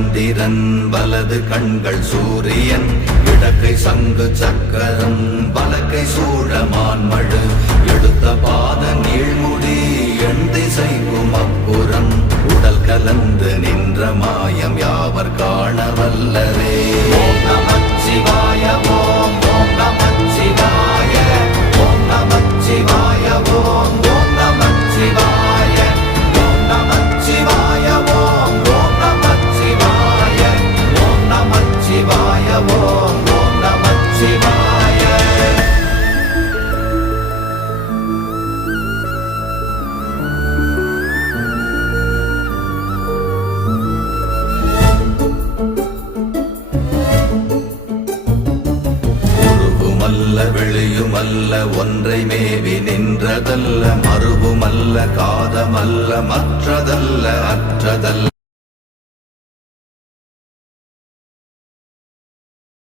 சந்திரன் வலது கண்கள் சூரியன் இடக்கை சங்கு சக்கரம் வலக்கை சூழமான்மழு எடுத்த பாத நீழ்முடி எண் திசைக்கும் அப்புறம் உடல் கலந்து நின்ற மாயம் யாவர் காண வல்லரே. ஓம் நமச்சிவாய ஓம் ஓம் நமச்சிவாய ஓம் நமச்சிவாய ஓம் ஓம் நமச்சிவாய ஓம் நமச்சிவாய ஓம் ஓம் நமச்சிவாய ஓம் நமச்சிவாய ஓம் ஓம் நமச்சிவாய. வெளியுமல்ல ஒன்றை மேவி நின்றதல்ல மறுவுமல்ல காதமல்ல மற்றதல்ல அற்றதல்ல